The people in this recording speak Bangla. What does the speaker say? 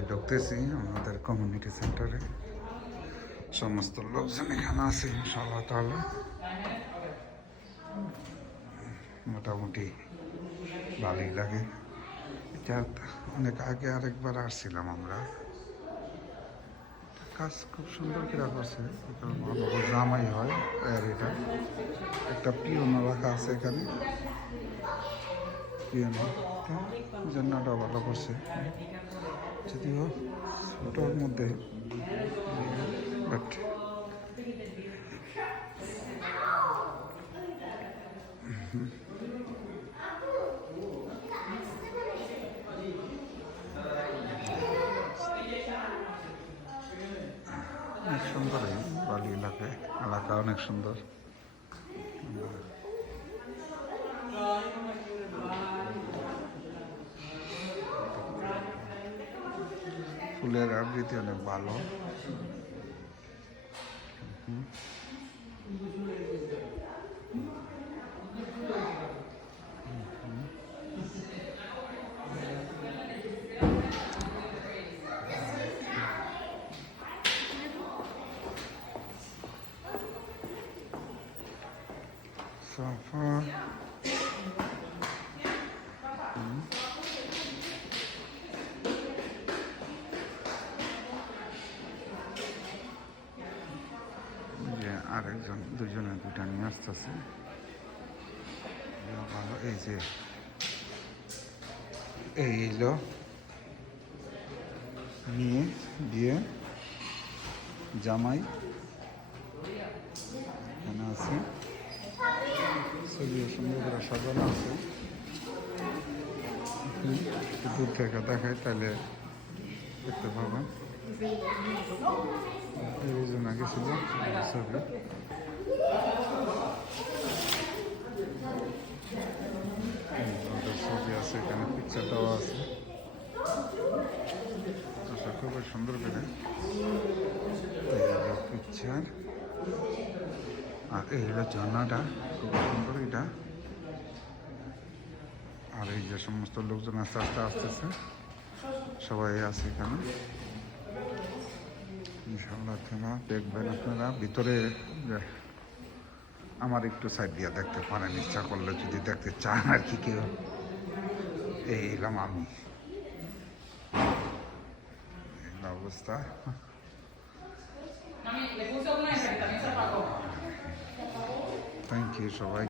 যে ঢুকতেছি আমাদের কমিউনিটি সেন্টারে, সমস্ত লোকজন এখানে আছে ইনশাআল্লাহ তাআলা। মোটামুটি ভালোই লাগে। এটা অনেক আগে আরেকবার আসছিলাম আমরা, কাজ খুব সুন্দর করে করছে, জামাই হয় আর এটা একটা পিওনো রাখা আছে এখানে, পিওনো জন্যটা ভালো করছে, যদিও ছোটোর মধ্যে বাট অনেক সুন্দর। এই বালি এলাকায় এলাকা অনেক সুন্দর। ফুলের আবৃত্তি অনেক ভালো। সোফা যে আরেকজন দুজনে দুটা নিয়ে আসতেছে ভালো। এই যে এই এলো নিয়ে বিয়ে জামাই এখানে আছে, ছবিও সুন্দর করে সাজানো আছে। দূর থেকে দেখায় তাহলে দেখতে পাবেন। এই জন্য গেছিল ছবি। ছবি আছে এখানে, পিকচার দেওয়া আছে, খুবই সুন্দর করে পিকচার। আর এই হলো ঝর্ণাটা, খুব সুন্দর এটা। আর এই যে সমস্ত লোকজন আস্তে আস্তে আসতেছে, সবাই আছে এখানে ইনশাআল্লাহ তাআলা। দেখবেন আপনারা ভিতরে, আমার একটু সাইড দিয়ে দেখতে পারেন ইচ্ছা করলে, যদি দেখতে চান আর কি কেউ। এই এলাম আমি, অবস্থা। থ্যাংক ইউ সবাই।